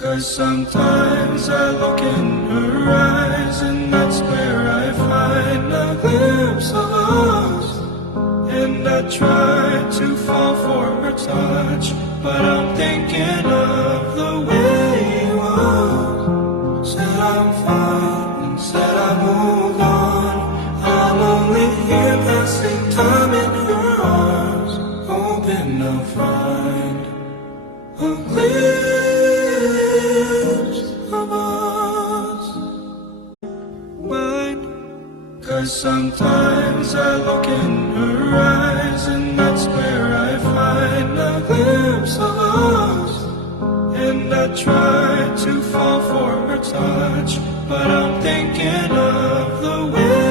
'Cause sometimes I look in her eyes, and that's where I find a glimpse of us. And I try to fall for her touch, but I'm thinking of the way you are. Said I'm fine, and said I moved on. I'm only here passing time in her arms, hoping I'll find a glimpse of us. Mine. 'Cause sometimes I look in her eyes, and that's where I find a glimpse of us. And I try to fall for her touch, but I'm thinking of the way